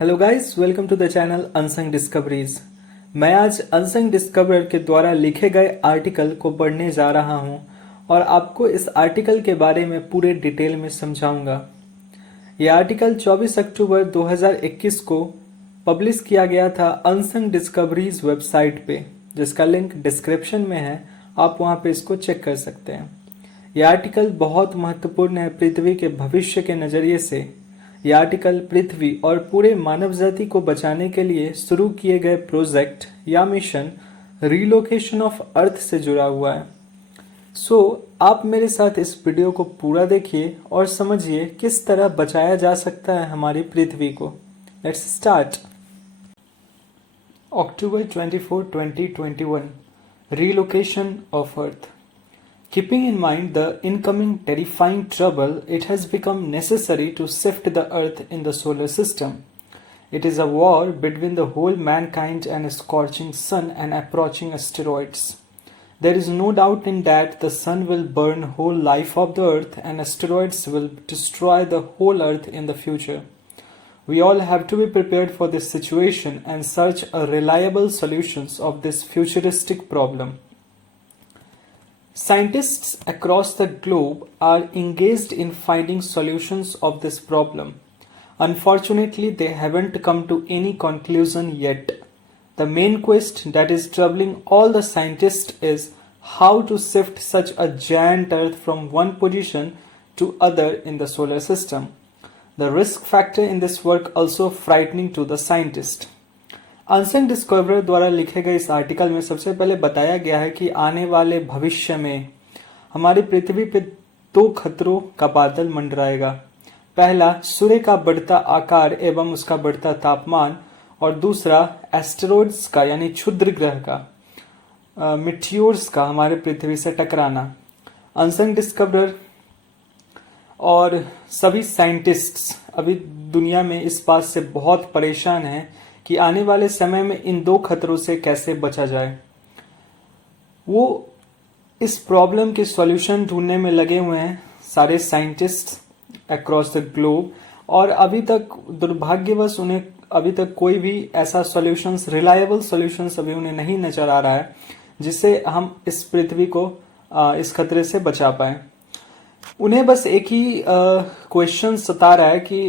Hello guys, welcome to the channel unsung discoveries. मैं आज unsung discover के द्वारा लिखे गए आर्टिकल को पढ़ने जा रहा हूं और आपको इस आर्टिकल के बारे में पूरे डिटेल में समझाऊंगा। यह आर्टिकल 24 अक्टूबर 2021 को पब्लिश किया गया था अनसंग डिस्कवरीज वेबसाइट पे, जिसका लिंक डिस्क्रिप्शन में है। आप वहां पे इसको चेक कर सकते हैं। यह आर्टिकल बहुत महत्वपूर्ण है पृथ्वी के भविष्य के नजरिए से। यह आर्टिकल पृथ्वी और पूरे मानव जाति को बचाने के लिए शुरू किए गए प्रोजेक्ट या मिशन रीलोकेशन ऑफ अर्थ से जुड़ा हुआ है। आप मेरे साथ इस वीडियो को पूरा देखिए और समझिए किस तरह बचाया जा सकता है हमारी पृथ्वी को। Let's start. October 24, 2021 Relocation of Earth. Keeping in mind the incoming terrifying trouble, it has become necessary to shift the Earth in the solar system. It is a war between the whole mankind and a scorching sun and approaching asteroids. There is no doubt in that the sun will burn whole life of the Earth and asteroids will destroy the whole Earth in the future. We all have to be prepared for this situation and search a reliable solutions of this futuristic problem. Scientists across the globe are engaged in finding solutions of this problem. Unfortunately, they haven't come to any conclusion yet. The main question that is troubling all the scientists is how to shift such a giant Earth from one position to other in the solar system. The risk factor in this work also frightening to the scientist. Unsung discoverer द्वारा लिखे गए इस article में सबसे पहले बताया गया है कि आने वाले भविष्य में हमारी पृथ्वी पे दो खतरों का बादल मंडराएगा। पहला, सूर्य का बढ़ता आकार एवं उसका बढ़ता तापमान, और दूसरा एस्टेरॉइड्स का यानी क्षुद्र ग्रह का मिटियोर्स का हमारे पृथ्वी से टकराना। अनसंग डिस्कवरर और सभी साइंटिस्ट्स अभी दुनिया में इस बात से बहुत परेशान हैं कि आने वाले समय में इन दो खतरों से कैसे बचा जाए। वो इस प्रॉब्लम के सॉल्यूशन ढूंढने में लगे हुए हैं सारे साइंटिस्ट अक्रॉस द ग्लोब, और अभी तक दुर्भाग्यवश उन्हें अभी तक कोई भी ऐसा सॉल्यूशंस, रिलायबल सॉल्यूशंस अभी उन्हें नहीं नजर आ रहा है जिससे हम इस पृथ्वी को इस खतरे से बचा पाए। उन्हें बस एक ही क्वेश्चन सता रहा है कि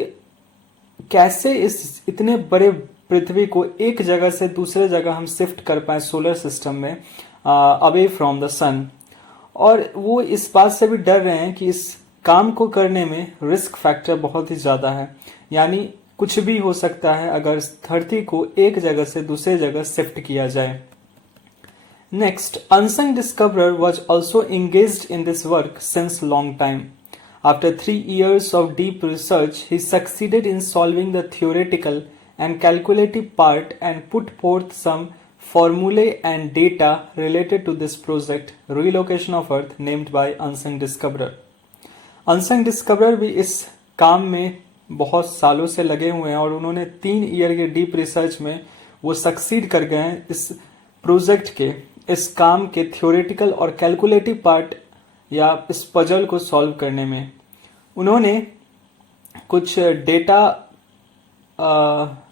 कैसे इस इतने बड़े पृथ्वी को एक जगह से दूसरे जगह हम शिफ्ट कर पाए सोलर सिस्टम में, अवे फ्रॉम द सन। और वो इस बात से भी डर रहे हैं कि इस काम को करने में रिस्क फैक्टर बहुत ही ज्यादा है, यानी कुछ भी हो सकता है अगर धरती को एक जगह से दूसरे जगह शिफ्ट किया जाए। Next, unsung discoverer was also engaged in this work since long time. After 3 years of deep research, he succeeded in solving the theoretical and calculative part and put forth some formulae and data related to this project, Relocation of Earth, named by Unsung Discoverer. Unsung Discoverer भी इस काम में बहुत सालों से लगे हुए हैं और उन्होंने 3 ईयर के डीप रिसर्च में वो सक्सीड कर गए हैं इस प्रोजेक्ट के, इस काम के थियोरेटिकल और कैलकुलेटिव पार्ट या इस पजल को सॉल्व करने में। उन्होंने कुछ डेटा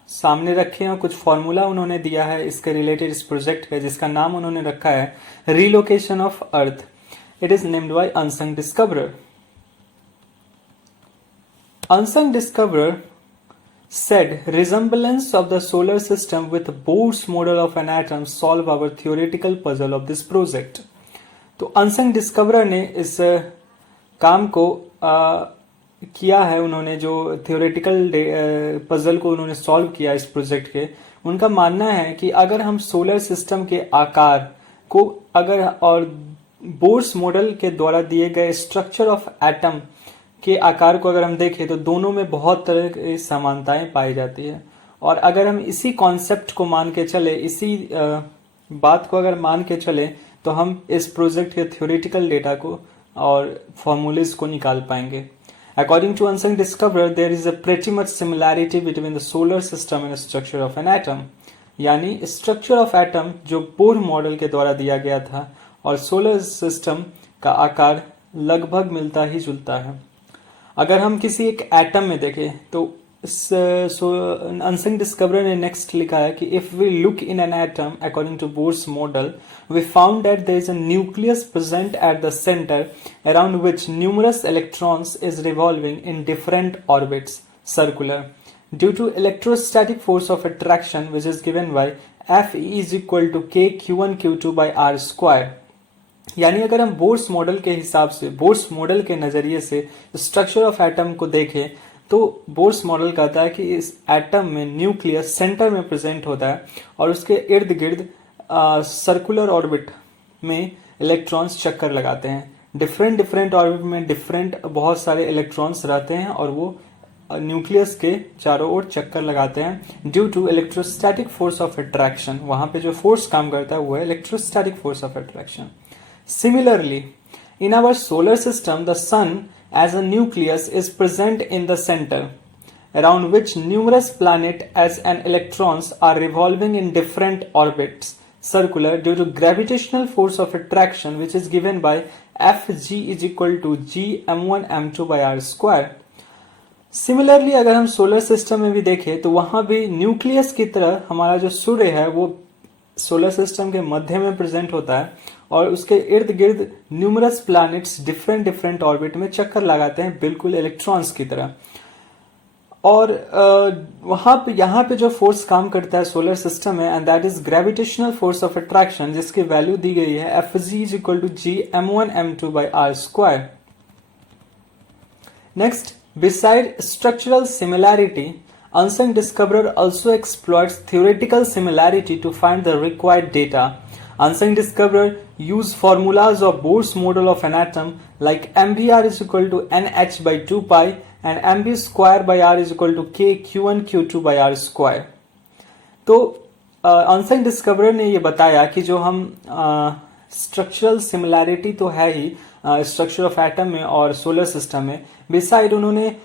सामने रखे हैं और कुछ फॉर्मूला उन्होंने दिया है इसके रिलेटेड इस प्रोजेक्ट का, जिसका नाम उन्होंने रखा है relocation of earth. It is named by unsung discoverer. Unsung discoverer said resemblance of the solar system with Bohr's model of an atom solve our theoretical puzzle of this project. तो unsung discoverer ने इस काम को किया है। उन्होंने जो theoretical puzzle को उन्होंने सॉल्व किया इस प्रोजेक्ट के, उनका मानना है कि अगर हम सोलर सिस्टम के आकार को अगर और बोर्स मॉडल के द्वारा दिए गए स्ट्रक्चर ऑफ एटम के आकार को अगर हम देखें तो दोनों में बहुत तरह की समानताएं पाई जाती है। और अगर हम इसी कॉन्सेप्ट को मान के चले, इसी बात को अगर मान के चले, तो हम इस प्रोजेक्ट के थ्योरेटिकल डेटा को और फॉर्मूलेज को निकाल पाएंगे। According to Unsung Discoverer, there is a pretty much similarity between the solar system and the structure of an atom. यानी स्ट्रक्चर ऑफ एटम जो बोर मॉडल के द्वारा दिया गया था और सोलर सिस्टम का आकार लगभग मिलता ही जुलता है। अगर हम किसी एक एटम में देखें तो अनसंग डिस्कवरर ने नेक्स्ट लिखा है कि if we look in an atom according to Bohr's model we found that there is a nucleus present at the centre around which numerous electrons is revolving in different orbits circular due to electrostatic force of attraction which is given by Fe is equal to k q1 q2 by r square। यानी अगर हम Bohr's model के हिसाब से, Bohr's model के नजरिए से structure of atom को देखें तो बोर्स मॉडल कहता है कि इस एटम में न्यूक्लियस सेंटर में प्रेजेंट होता है और उसके इर्द गिर्द सर्कुलर ऑर्बिट में इलेक्ट्रॉन्स चक्कर लगाते हैं। डिफरेंट ऑर्बिट में डिफरेंट बहुत सारे इलेक्ट्रॉन्स रहते हैं और वो न्यूक्लियस के चारों ओर चक्कर लगाते हैं due to electrostatic force of attraction. वहां पे जो फोर्स काम करता है वो है electrostatic force of attraction. Similarly in our solar system the sun as a nucleus is present in the center around which numerous planets as and electrons are revolving in different orbits circular due to gravitational force of attraction which is given by Fg is equal to g m1 m2 by r square। Similarly अगर हम solar system में भी देखें तो वहां भी nucleus की तरह हमारा जो सूर्य है वो सोलर सिस्टम के मध्य में प्रेजेंट होता है और उसके इर्द गिर्द न्यूमरस प्लैनेट्स डिफरेंट ऑर्बिट में चक्कर लगाते हैं बिल्कुल इलेक्ट्रॉन्स की तरह। और वहां पे यहाँ पे जो फोर्स काम करता है सोलर सिस्टम में and that is gravitational force of attraction जिसकी वैल्यू दी गई है Fg is equal to G m1 m2 by r square. Next, beside structural similarity, unsung discoverer also exploits theoretical similarity to find the required data. Unsung discoverer use formulas of Bohr's model of an atom like mvr is equal to nh by 2 pi and mv square by r is equal to k q1 q2 by r square। तो unsung discoverer ने ये बताया कि जो हम structural similarity तो है ही structure of atom में और सोलर सिस्टम में, बिसाइड उन्होंने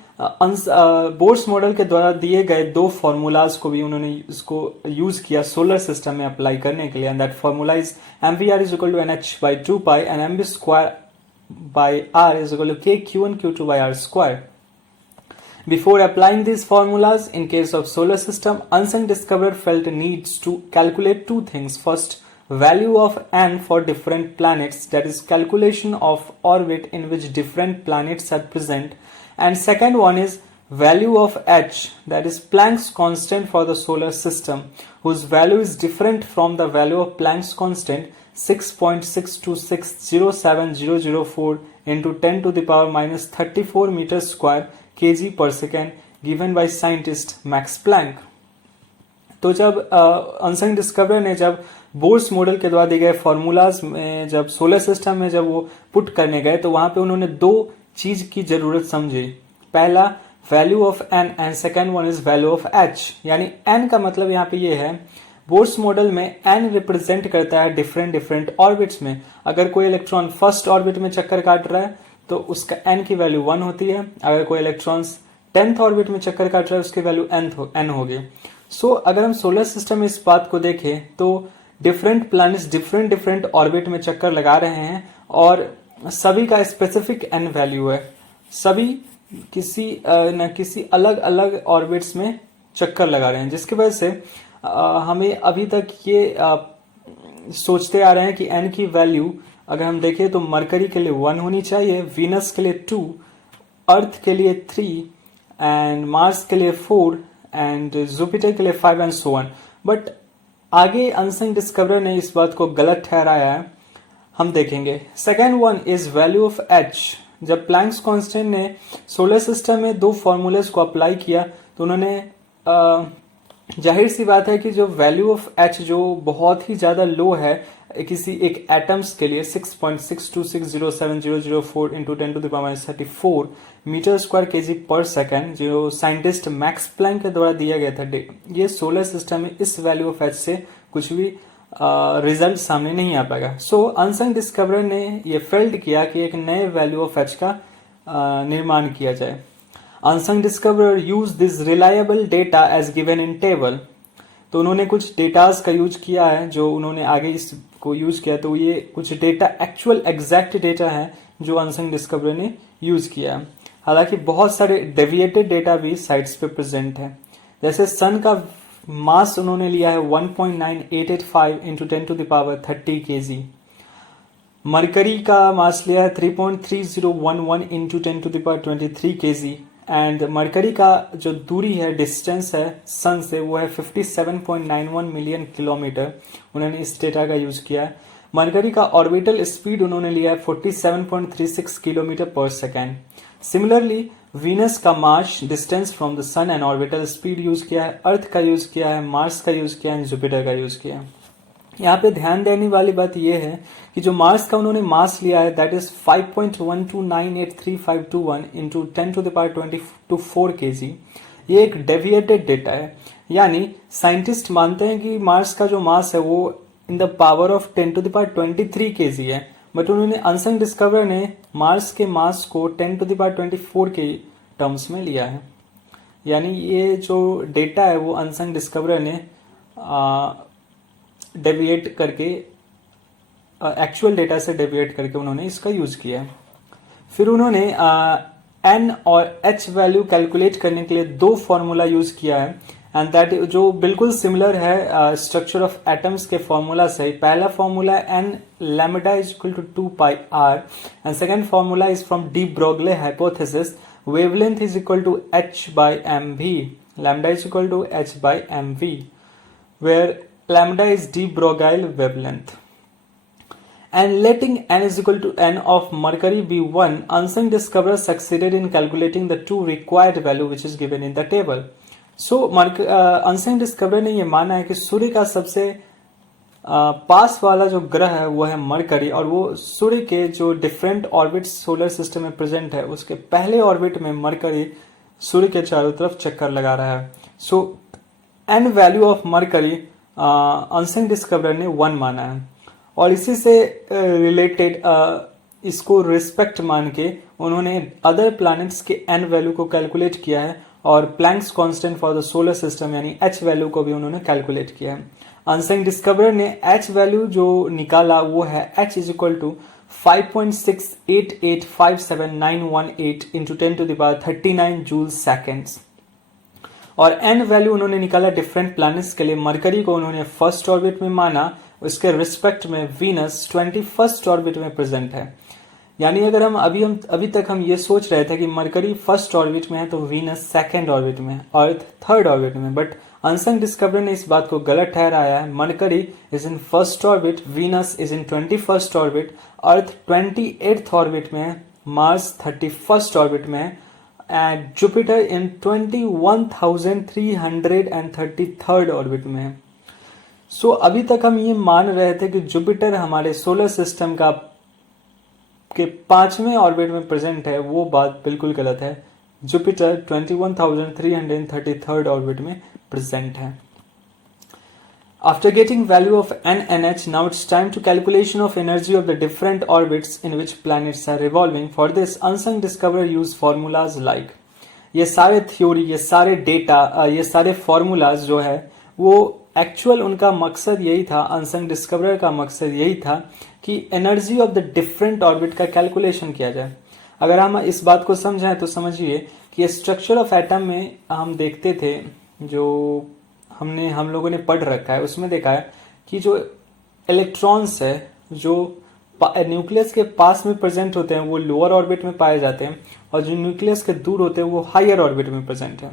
बोर्स मॉडल के द्वारा दिए गए दो फॉर्मूलाज को भी उन्होंने इसको यूज किया सोलर सिस्टम में अप्लाई करने के लिए and that formula is mvr is equal to nh by 2 pi and mv square by r is equal to k q1 q2 by r square। Before applying these formulas in case of solar system, unsung discoverer felt needs to calculate two things. First, value of n for different planets, that is calculation of orbit in which different planets are present, and second one is value of h, that is Planck's constant for the solar system, whose value is different from the value of Planck's constant 6.62607004 into 10 to the power minus 34 meters square kg per second given by scientist Max Planck। तो जब unsung discoverer ने जब Bohr's model के द्वारा दिए गए formulas में जब सोलर सिस्टम में जब वो पुट करने गए तो वहां पे उन्होंने दो चीज की जरूरत समझी। पहला value of n and second one is value of h. यानी एन का मतलब यहाँ पे ये है बोर्स मॉडल में एन रिप्रेजेंट करता है डिफरेंट ऑर्बिट्स में। अगर कोई इलेक्ट्रॉन फर्स्ट ऑर्बिट में चक्कर काट रहा है तो उसका एन की वैल्यू 1 होती है। अगर कोई इलेक्ट्रॉन 10th ऑर्बिट में चक्कर काट रहा है उसकी वैल्यू एन होगी। सो अगर हम सोलर सिस्टम में इस बात को देखें तो डिफरेंट प्लैनेट्स डिफरेंट ऑर्बिट में चक्कर लगा रहे हैं और सभी का स्पेसिफिक एन वैल्यू है। सभी किसी न किसी अलग अलग ऑर्बिट्स में चक्कर लगा रहे हैं, जिसकी वजह से हमें अभी तक ये सोचते आ रहे हैं कि एन की वैल्यू अगर हम देखें तो मरकरी के लिए 1 होनी चाहिए, वीनस के लिए 2, अर्थ के लिए 3 एंड मार्स के लिए 4 एंड जुपिटर के लिए 5 एंड सो ऑन। बट आगे अनसंग डिस्कवरर ने इस बात को गलत ठहराया है, हम देखेंगे। Second one is value of H. जब प्लैंक्स कांस्टेंट ने सोलर सिस्टम में दो फॉर्मूलेस को अप्लाई किया तो उन्होंने जाहिर सी बात है कि जो वैल्यू ऑफ एच जो बहुत ही ज्यादा लो है किसी एक एटम्स के लिए 6.62607004 into 10 to the power minus 34 metre square KG per second जो साइंटिस्ट मैक्स प्लैंक के द्वारा दिया गया था, ये सोलर सिस्टम में इस वैल्यू ऑफ एच से कुछ भी रिजल्ट सामने नहीं आ पाएगा। सो अनसंग डिस्कवरर ने ये फेल्ड किया कि एक नए वैल्यू ऑफ एच का निर्माण किया जाए। Unsung discoverer use this reliable data as given in table. तो उन्होंने कुछ डेटाज का यूज किया है जो उन्होंने आगे इसको यूज किया, तो ये कुछ डेटा एक्चुअल एग्जैक्ट डेटा है जो अनसंग डिस्कवरर ने यूज किया है। हालांकि बहुत सारे डेविएटेड डेटा भी साइट्स पे प्रेजेंट है। जैसे सन का मास उन्होंने लिया है 1.9885 इंटू 10⁻30 kg। मरकरी का मास लिया है 3.3011 इंटू 10⁻23 kg। एंड मरकरी का जो दूरी है, डिस्टेंस है सन से, वो है 57.91 मिलियन किलोमीटर। उन्होंने इस डेटा का यूज किया है। मरकरी का ऑर्बिटल स्पीड उन्होंने लिया है 47.36 किलोमीटर पर सेकेंड। सिमिलरली वीनस का mass, distance from the sun and orbital speed use किया है, अर्थ का यूज किया है, मार्स का यूज किया है, जुपिटर का यूज किया है। यहाँ पे ध्यान देने वाली बात यह है कि जो मार्स का उन्होंने मास लिया है दैट इज 5.12983521 इंटू 10⁻24 kg। ये एक डेविएटेड डेटा है, यानी साइंटिस्ट मानते हैं कि मार्स का जो मास है वो in the power of 10⁻23 kg है, बट उन्होंने अनसंग डिस्कवरर ने मार्स के मास को 10⁻24 के टर्म्स में लिया है। यानी ये जो डेटा है वो अनसंग डिस्कवरर ने डेविएट करके, एक्चुअल डेटा से डेविएट करके उन्होंने इसका यूज किया है। फिर उन्होंने एन और एच वैल्यू कैलकुलेट करने के लिए दो फॉर्मूला यूज किया है, एंड दैट जो बिल्कुल सिमिलर है स्ट्रक्चर ऑफ एटम्स के फॉर्मूला से। पहला formula n lambda is equal to 2πr and second formula is from de Broglie hypothesis, wavelength is equal to h/mv, lambda is equal to h/mv, where lambda is de Broglie wavelength. And letting n is equal to n of mercury be 1, unsung discoverer succeeded in calculating the two required value which is given in the table. So unsung discoverer ने ये माना है कि सूर्य का सबसे पास वाला जो ग्रह है वो है मरकरी, और वो सूर्य के जो डिफरेंट ऑर्बिट सोलर सिस्टम में प्रेजेंट है उसके पहले ऑर्बिट में मरकरी सूर्य के चारों तरफ चक्कर लगा रहा है। So n value of Mercury unsung discoverer ने 1 माना है, और इसी से रिलेटेड इसको रिस्पेक्ट मान के उन्होंने अदर प्लैनेट्स के एन वैल्यू को कैलकुलेट किया है, और Planck's constant for the solar system यानी एच वैल्यू को भी उन्होंने कैलकुलेट किया है। अनसंग डिस्कवरर ने एच वैल्यू जो निकाला वो है h is equal to 5.68857918 into 10⁻39 joule seconds. और एन वैल्यू उन्होंने निकाला डिफरेंट प्लैनेट्स के लिए। मरकरी को उन्होंने फर्स्ट ऑर्बिट में माना, उसके रिस्पेक्ट में वीनस 21st ऑर्बिट में प्रेजेंट है। यानी अगर हम अभी तक हम ये सोच रहे थे कि मरकरी फर्स्ट ऑर्बिट में है तो वीनस सेकंड ऑर्बिट में, अर्थ थर्ड ऑर्बिट में, बट अनसंग डिस्कवरर ने इस बात को गलत ठहराया है। Mercury is in first orbit, Venus is in 21st orbit, earth 28th orbit में है, मार्स 31st ऑर्बिट में है, and Jupiter in 21,333rd orbit में है। सो अभी तक हम ये मान रहे थे कि जुपिटर हमारे सोलर सिस्टम का के 5वें ऑर्बिट में प्रेजेंट है, वो बात बिल्कुल गलत है। जुपिटर 21,333rd ऑर्बिट में प्रेजेंट है। After getting value of n and h, now it's time to calculation of energy of the different orbits in which planets are revolving. For this, unsung discoverer use formulas like, ये सारे theory, ये सारे data, ये सारे formulas जो है वो actual उनका मकसद यही था, अनसंग डिस्कवरर का मकसद यही था कि energy of the different orbit का कैलकुलेशन किया जाए। अगर हम इस बात को समझें तो समझिए कि स्ट्रक्चर ऑफ एटम में हम देखते थे, जो हम लोगों ने पढ़ रखा है, उसमें देखा है कि जो इलेक्ट्रॉन्स है जो न्यूक्लियस के पास में प्रेजेंट होते हैं वो लोअर ऑर्बिट में पाए जाते हैं, और जो न्यूक्लियस के दूर होते हैं वो हायर ऑर्बिट में प्रेजेंट है।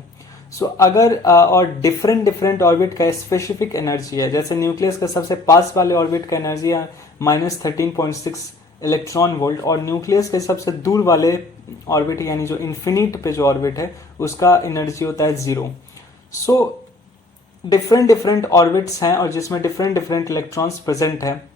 सो अगर और डिफरेंट ऑर्बिट का स्पेसिफिक एनर्जी है, जैसे न्यूक्लियस के सबसे पास वाले ऑर्बिट का एनर्जी है -13.6 इलेक्ट्रॉन वोल्ट, और न्यूक्लियस के सबसे दूर वाले ऑर्बिट यानी जो इन्फिनिट पे जो ऑर्बिट है उसका एनर्जी होता है 0। सो डिफरेंट ऑर्बिट्स हैं और जिसमें डिफरेंट इलेक्ट्रॉन्स प्रेजेंट है।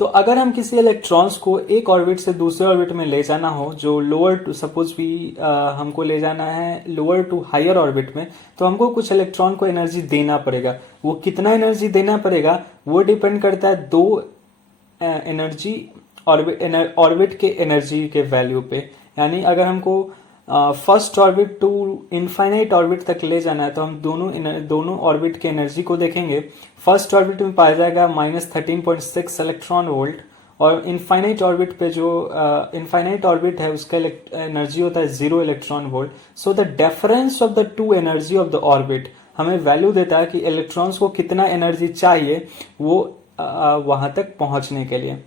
तो अगर हम किसी इलेक्ट्रॉन्स को एक ऑर्बिट से दूसरे ऑर्बिट में ले जाना हो, जो लोअर टू सपोज भी हमको ले जाना है लोअर टू हायर ऑर्बिट में, तो हमको कुछ इलेक्ट्रॉन को एनर्जी देना पड़ेगा। वो कितना एनर्जी देना पड़ेगा वो डिपेंड करता है दो एनर्जी ऑर्बिट के एनर्जी के वैल्यू पे। यानी अगर हमको first orbit to infinite orbit तक ले जाना है तो हम दोनों ऑर्बिट के एनर्जी को देखेंगे। फर्स्ट ऑर्बिट में पाया जाएगा -13.6 इलेक्ट्रॉन वोल्ट, और इनफाइनाइट ऑर्बिट पे जो इनफाइनाइट ऑर्बिट है उसका एनर्जी होता है 0 electron volt. So the difference of the two energy of the orbit हमें वैल्यू देता है कि इलेक्ट्रॉन्स को कितना एनर्जी चाहिए वो वहां तक पहुंचने के लिए.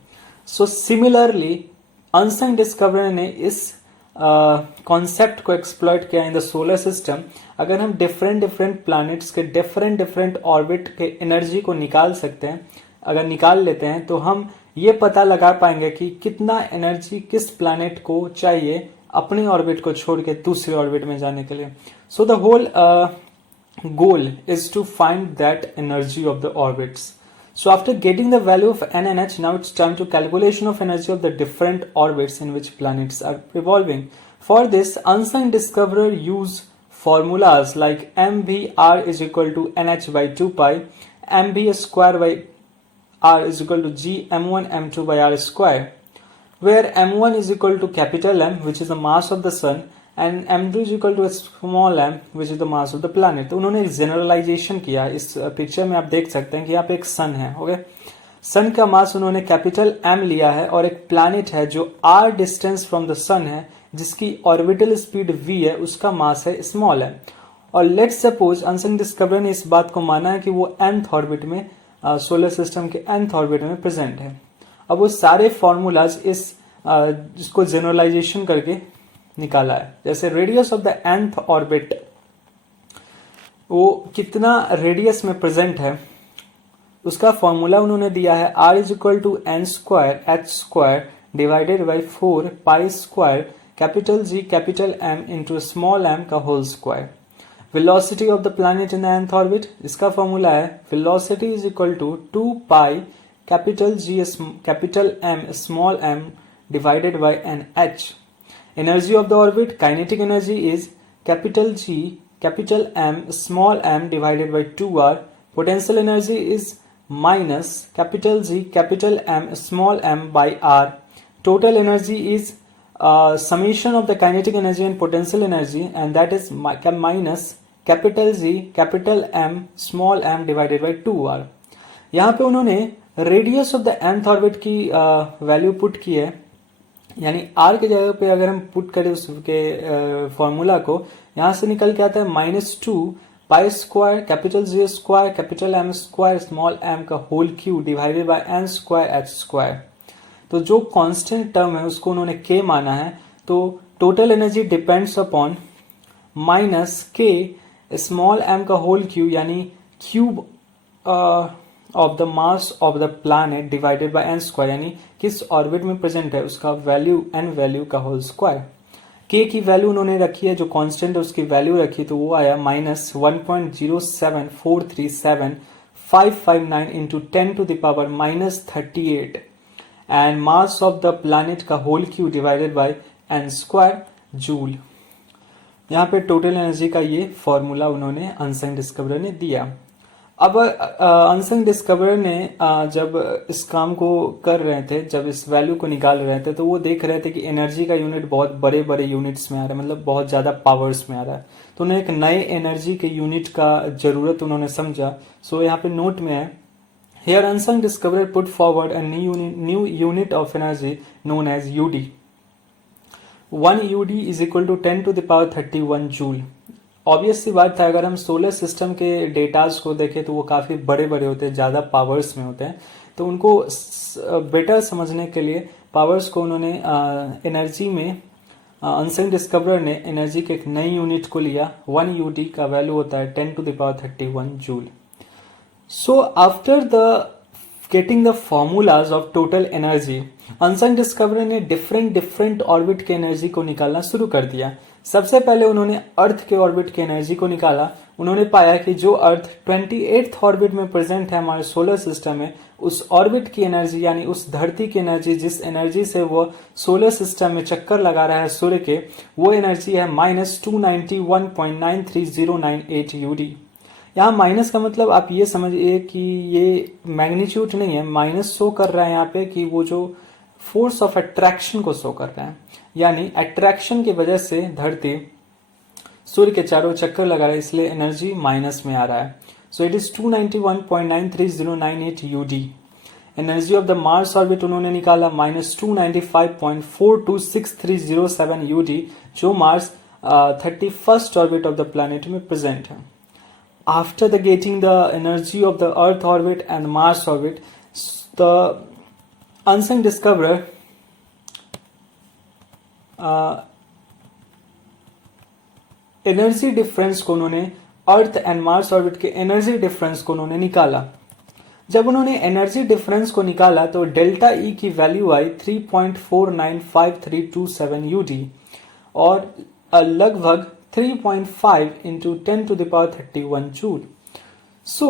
सो सिमिलरली अन्संग डिस्कवरर ने इस कॉन्सेप्ट को एक्सप्लॉइट किया इन द सोलर सिस्टम. अगर हम डिफरेंट डिफरेंट प्लैनेट्स के डिफरेंट डिफरेंट ऑर्बिट के एनर्जी को निकाल सकते हैं, अगर निकाल लेते हैं तो हम ये पता लगा पाएंगे कि कितना एनर्जी किस प्लैनेट को चाहिए अपने ऑर्बिट को छोड़ के दूसरे ऑर्बिट में जाने के लिए. So the whole goal is to find that energy of the orbits. So after getting the value of n and h, now it's time to calculation of energy of the different orbits in which planets are revolving. For this, unsung discoverer use formulas like mvr is equal to nh by 2 pi, mv square by r is equal to g m1 m2 by r square, where m1 is equal to capital M, which is the mass of the sun, and m2 is equal to small m which is the mass of the planet. तो उन्होंने एक generalisation किया. इस picture में आप देख सकते हैं कि यहाँ पे एक सन है. ओके, सन का मास उन्होंने कैपिटल m लिया है और एक प्लैनेट है जो r डिस्टेंस फ्रॉम द सन है जिसकी ऑर्बिटल स्पीड v है, उसका मास है स्मॉल m. और लेट्स सपोज अन्संग डिस्कवरर ने इस बात को माना है कि वो nth ऑर्बिट में सोलर सिस्टम के nth ऑर्बिट में प्रेजेंट है. अब वो सारे फॉर्मूलाज इसको जनरलाइजेशन करके निकाला है. जैसे radius of the nth orbit वो कितना रेडियस में प्रेजेंट है उसका फॉर्मूला उन्होंने दिया है r is equal to n square h square divided by 4 pi square capital G capital M into small m का whole square. Velocity of the planet in the nth orbit, इसका formula है velocity is equal to 2 pi capital G capital M small m divided by n h. Energy of the orbit, kinetic energy is capital G, capital M, small m divided by 2r. Potential energy is minus capital G, capital M, small m by r. Total energy is summation of the kinetic energy and potential energy, and that is minus capital G, capital M, small m divided by 2r. यहाँ पे उन्होंने radius of the nth orbit की value put की है, यानी r के जगह पे अगर हम पुट करें उसके फॉर्मूला को, यहां से निकल के आता है -2 pi square capital G square capital M square small m का whole Q divided by n square h square. तो जो कांस्टेंट टर्म है उसको उन्होंने k माना है. तो total energy depends upon minus k small m का होल क्यू यानी cube of the mass of the planet divided by n square, यानी किस ऑर्बिट में प्रेजेंट है उसका वैल्यू n वैल्यू का होल स्क्वायर. k की वैल्यू उन्होंने रखी है, जो कांस्टेंट है उसकी वैल्यू रखी, तो वो आया -1.074375595 into 10 to the power -38 and mass of the planet का whole Q divided by n square joule. यहाँ पे टोटल एनर्जी का ये फॉर्मूला उन्होंने अन्संग डिस्कवरर ने दिया. अब अन्संग डिस्कवरर ने जब इस काम को कर रहे थे, जब इस वैल्यू को निकाल रहे थे, तो वो देख रहे थे कि एनर्जी का यूनिट बहुत बड़े बड़े यूनिट्स में आ रहा है, मतलब बहुत ज़्यादा पावर्स में आ रहा है. तो उन्हें एक नए एनर्जी के यूनिट का ज़रूरत उन्होंने समझा. सो यहाँ पे नोट में है, here unsung discoverer put forward a new unit of energy known as UD. 1 UD is equal to 10 to the power 31 joule. Obvious सी बात है, अगर हम सोलर सिस्टम के डेटाज को देखें तो वो काफ़ी बड़े बड़े होते हैं, ज़्यादा पावर्स में होते हैं. तो उनको बेटर समझने के लिए पावर्स को उन्होंने एनर्जी में अन्संग डिस्कवरर ने एनर्जी के एक नई यूनिट को लिया. 1 UD का वैल्यू होता है 10 to the power 31 joule. So after the getting the formulas of total energy, unsung discoverer ने डिफरेंट ऑर्बिट के एनर्जी को निकालना शुरू कर दिया. सबसे पहले उन्होंने अर्थ के ऑर्बिट की एनर्जी को निकाला. उन्होंने पाया कि जो अर्थ 28th ऑर्बिट में प्रेजेंट है हमारे सोलर सिस्टम में, उस ऑर्बिट की एनर्जी यानी उस धरती की एनर्जी, जिस एनर्जी से वो सोलर सिस्टम में चक्कर लगा रहा है सूर्य के, वो एनर्जी है -291.93098 UD. यहाँ माइनस का मतलब आप ये समझिए कि ये मैग्नीट्यूड नहीं है, माइनस शो कर रहा है यहाँ पे कि वो जो फोर्स ऑफ अट्रैक्शन को शो कर रहा है, यानी अट्रैक्शन की वजह से धरती सूर्य के चारों चक्कर लगा रहा है, इसलिए एनर्जी माइनस में आ रहा है. So it is 291.93098 UD. Energy of the Mars orbit उन्होंने निकाला -295.426307 UD, जो Mars 31st orbit of the planet में प्रेजेंट है. After the getting the energy of the Earth orbit and Mars orbit, the unsung discoverer energy difference को उन्होंने earth and Mars orbit के energy difference को उन्होंने निकाला. जब उन्होंने एनर्जी डिफरेंस को निकाला तो डेल्टा ई की वैल्यू आई 3.495327 UD और लगभग 3.5 into 10 to the power 31 joule. So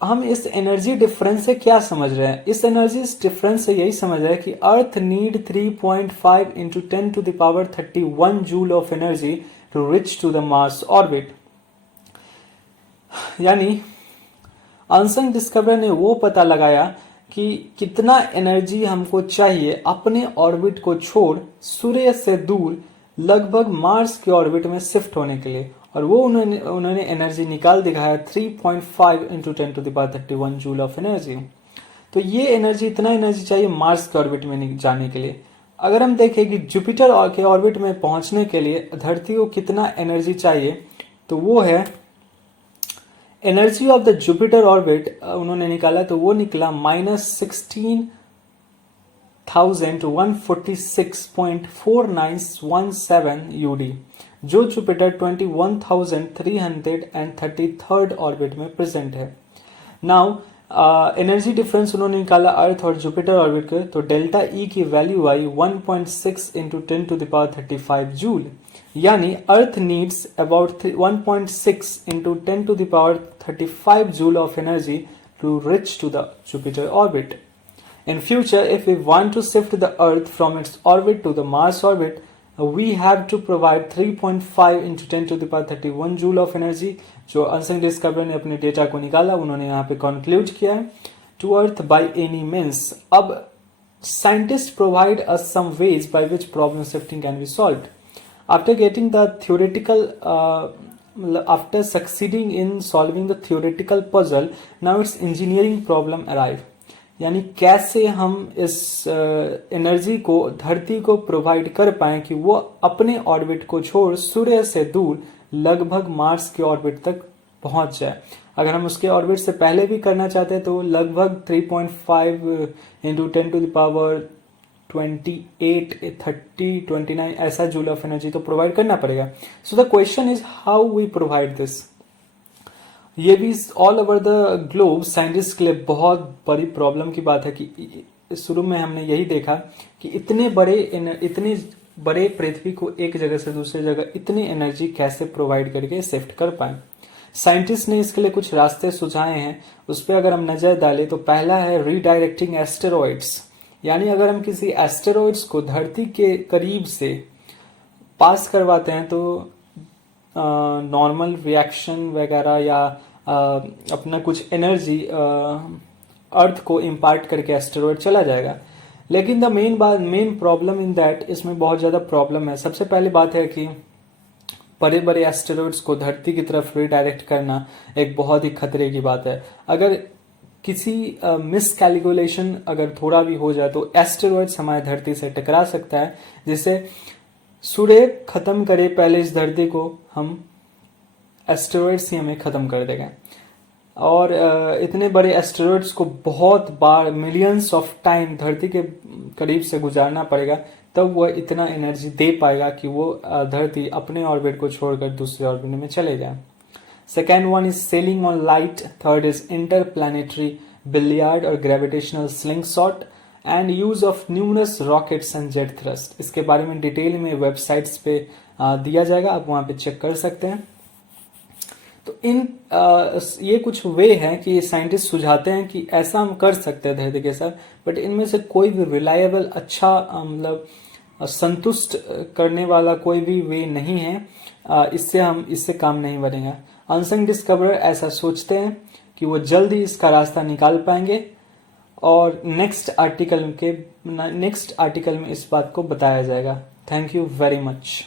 हम इस एनर्जी डिफरेंस से क्या समझ रहे हैं? इस एनर्जी डिफरेंस से यही समझ रहे हैं कि Earth need 3.5 into 10 to the power 31 joule of energy to reach to the Mars orbit. यानी अनसंग डिस्कवरर ने वो पता लगाया कि कितना एनर्जी हमको चाहिए अपने ऑर्बिट को छोड़ सूर्य से दूर लगभग मार्स के ऑर्बिट में शिफ्ट होने के लिए, और वो उन्होंने एनर्जी निकाल दिखाया 3.5 into 10 to the power 31 joule of energy. तो ये एनर्जी, इतना एनर्जी चाहिए मार्स के ऑर्बिट में जाने के लिए. अगर हम देखें कि जुपिटर के ऑर्बिट में पहुंचने के लिए धरती को कितना एनर्जी चाहिए, तो वो है energy of the Jupiter orbit उन्होंने निकाला, तो वो निकला -16,146.4917 UD, जो जुपिटर 21,333 ऑर्बिट में प्रेजेंट है. नाउ एनर्जी डिफरेंस उन्होंने निकाला अर्थ और जुपिटर ऑर्बिट के, तो डेल्टा ई की value I 1.6 into 10 to the power 35 joule. यानी अर्थ needs about 1.6 into 10 to the power 35 joule of energy to reach to the Jupiter orbit. In future, if we want to shift the Earth from its orbit to the Mars orbit, we have to provide 3.5 into 10 to the power 31 joule of energy. जो unsung discoverer ने अपने data को निकाला, उन्होंने यहाँ पे conclude किया है to Earth by any means. अब scientist provide us some ways by which problem shifting can be solved. After getting the theoretical, after succeeding in solving the theoretical puzzle, now its engineering problem arrive. यानी कैसे हम इस energy को धरती को provide कर पाए कि वो अपने ऑर्बिट को छोड़ सूर्य से दूर लगभग मार्स के ऑर्बिट तक पहुंच जाए. अगर हम उसके ऑर्बिट से पहले भी करना चाहते हैं तो लगभग 3.5 into 10 to the power 28, 30, 29 ऐसा जूल ऑफ एनर्जी तो प्रोवाइड करना पड़ेगा. So the question is how we provide this. ये भी all over the globe scientist के लिए बहुत बड़ी प्रॉब्लम की बात है कि शुरू में हमने यही देखा कि इतने बड़े पृथ्वी को एक जगह से दूसरी जगह इतनी एनर्जी कैसे प्रोवाइड करके शिफ्ट कर पाए. साइंटिस्ट ने इसके लिए कुछ रास्ते सुझाए हैं, उस पर अगर हम नजर डालें तो पहला है रीडायरेक्टिंग एस्टेरॉइड्स. यानी अगर हम किसी एस्टेरॉइड्स को धरती के करीब से पास करवाते हैं तो नॉर्मल रिएक्शन वगैरह या अपना कुछ एनर्जी अर्थ को इम्पार्ट करके एस्टेरॉइड चला जाएगा. लेकिन the main problem in that, इसमें बहुत ज़्यादा प्रॉब्लम है. सबसे पहली बात है कि बड़े बड़े एस्टेरॉइड्स को धरती की तरफ रीडायरेक्ट करना एक बहुत ही खतरे की बात है. अगर किसी मिसकैलकुलेशन अगर थोड़ा भी हो जाए तो एस्टेरॉइड्स हमारे धरती से टकरा सकता है, जिससे सूर्य खत्म करे पहले इस धरती को, हम एस्टेरॉइड्स ही हमें खत्म कर देंगे. और इतने बड़े एस्टेरॉइड्स को बहुत बार मिलियंस ऑफ टाइम धरती के करीब से गुजारना पड़ेगा, तब वह इतना एनर्जी दे पाएगा कि वो धरती अपने ऑर्बिट को छोड़कर दूसरे ऑर्बिट में चले जाए. Second one is sailing on light. Third is interplanetary billiard or gravitational slingshot and use of numerous rockets and jet thrust. इसके बारे में डिटेल में वेबसाइट्स पे दिया जाएगा, आप वहाँ पे चेक कर सकते हैं. तो ये कुछ वे हैं कि साइंटिस्ट सुझाते हैं कि ऐसा हम कर सकते हैं धरती के साथ, बट इनमें से कोई भी रिलायबल अच्छा मतलब संतुष्ट करने वाला कोई भी वे नहीं है. इससे काम नहीं बनेगा. अनसंग डिस्कवरर ऐसा सोचते हैं कि वो जल्द ही इसका रास्ता निकाल पाएंगे और नेक्स्ट आर्टिकल में इस बात को बताया जाएगा. Thank you very much.